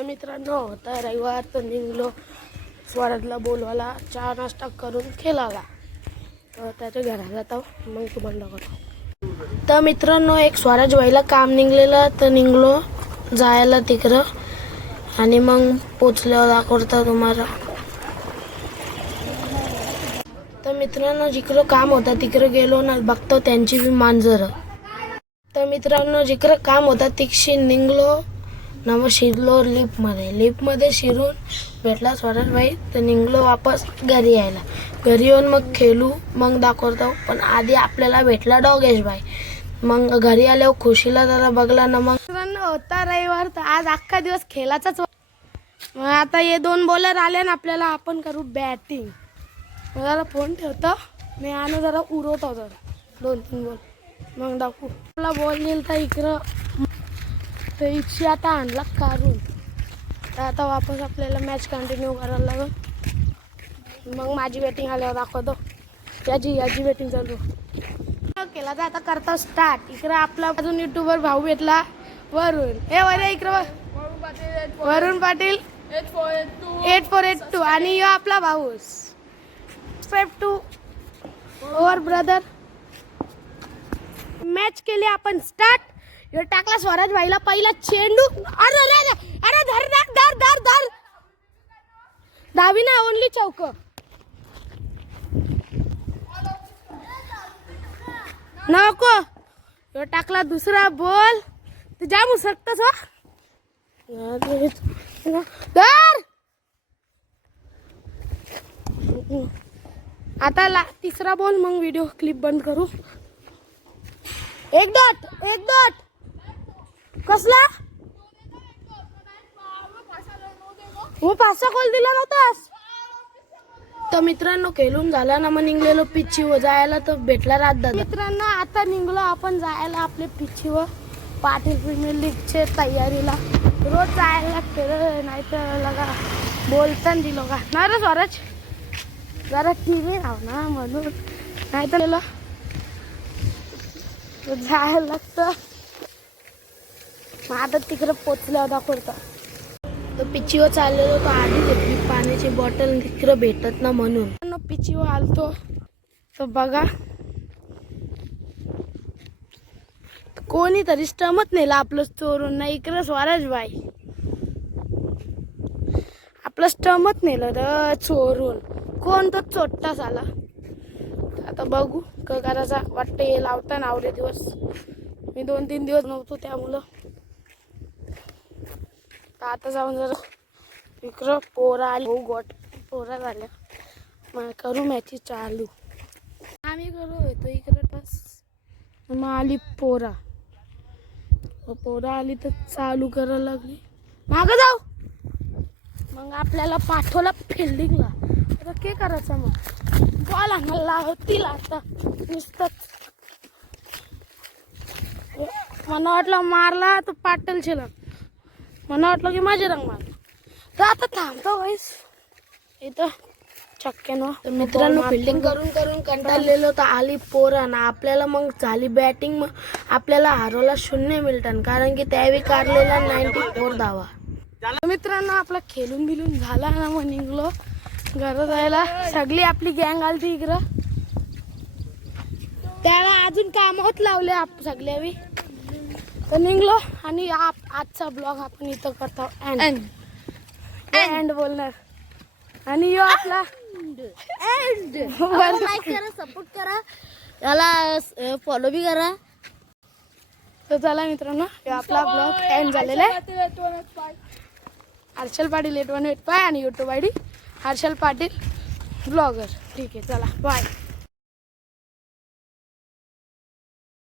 तर मित्रांनो होता रविवार, तर निघलो स्वराजला बोलवायला, चहा नाश्ता करून खेळायला. तर त्याच्या घरात जातो, मग तुम्हाला दाखवतो. तर मित्रांनो एक स्वराज व्हायला काम निघलेलं, तर निघलो जायला तिकडं आणि मग पोचल्यावर दाखवतो तुम्हाला. तर मित्रांनो जिकडं काम होतं तिकडं गेलो ना, बघतो त्यांची बी मांजर. तर मित्रांनो जिकडं काम होतं तिकशी निघलो ना, मग शिरलो लिफ्टमध्ये शिरून भेटला स्वराज भाई. तर निघलो वापस घरी यायला. घरी येऊन मग खेळू, मग दाखवतो. पण आधी आपल्याला भेटला डॉगेश भाई. मग घरी आल्यावर खुशीला जरा बघला ना. मग मित्रांनो होता रविवार, तर आज अख्खा दिवस खेळाचाच. मग आता हे 2 बॉलर आले ना आपल्याला, आपण करू बॅटिंग. मग जरा फोन ठेवतो मी आणि जरा उरवतो जरा 2-3 बॉल, मग दाखवू. आपला बॉल नेल तर इकडं, तर इच्छी आता आणला काढून. तर आता वापस आपल्याला मॅच कंटिन्यू करायला लागेल. मग माझी बॅटिंग आल्यावर दाखवतो. याची बॅटिंग चालू केला तर आता करतो स्टार्ट. इकडं आपला अजून युट्यूबर भाऊ भेटला वरून. इकडं वरुण पाटील 8482 आणि यो आपला भाऊ subscribe to our brother. Match केली आपण स्टार्ट. यो टाकला स्वराज भाईला पहिला चेंडू. अरे धर दहावी ना ओनली चौक. नको यो टाकला दुसरा बॉल. तू जामू शकतस हो. आता तिसरा बॉल, मग व्हिडिओ क्लिप बंद करू. एक डॉट कसला हो, 5 गोल दिला नव्हतास. तर मित्रांनो खेळून झाला ना, मग निघलेलो पिच्चीवर जायला. तर भेटला दादा. मित्रांनो आता निघलो आपण जायला आपले पिच्चीवर. पाटील प्रीमियर लीगचे तयारीला रोज जायला लागते, नाही तर लगा बोलताना दिलो का ना रे स्वराज. जरा टीव्ही राव ना म्हणून, नाही तर जायला लागतं. मग आता तिकडं पोचल्यावर दाखवतो. तर पिच्चीवर चाललेलो, तर आधी घेतली पाण्याची बॉटल, तिकडं भेटत ना म्हणून पिच्चीवर आलतो. तर बघा कोणीतरी स्टमच नेला आपलं चोरून. नाही इकडं स्वराज भाई आपलं स्टमच नेलं तर चोरून. कोण तो चोट्टाच आला. आता बघू का करायचा. वाटतं हे लावता ना आवडे दिवस. मी 2-3 दिवस नव्हतो त्यामुळं. तर आता जाऊन जरा इकडं पोरा आली. हो गोट पोरा झाल्या, मग करू मॅची चालू. आम्ही करू येतो इकडं टस. मग आली पोरा आली तर चालू करायला लागली. मागं जाऊ. मग आपल्याला पाठवला फिल्डिंगला. आता काय करायचं. मग बॉल आणायला होतील आता नुसतंच. मला वाटलं मारला तर पाटल शिला. मला वाटलं की माझे रंग मारला. तर आता थांबतो गाईस इथं चक्क्यानं. तर मित्रांनो फिल्डिंग करून कंटाळलेलो. तर आली पोरा ना आपल्याला. मग झाली बॅटिंग. मग आपल्याला हरवला 0 मिनिटांनी, कारण की त्यावेळी काढलेला 94 धावा. मित्रांनो आपला खेळून बिलून झाला ना, मग निघलो घरात जायला. सगळी आपली गँग आली इकडं. त्याला अजून कामात लावले सगळ्यावी. तर निघलो आणि आजचा ब्लॉग आपण इथं करतो एंड बोलणार. आणि यो आपला लाईक करा, सपोर्ट करा, याला फॉलो भी करा. तर चला मित्रांनो आपला ब्लॉग एंड झालेला आहे. हर्षल पाटील 8185 आणि YouTube ID Harshal Patil blogger. ठीक आहे चला बाय.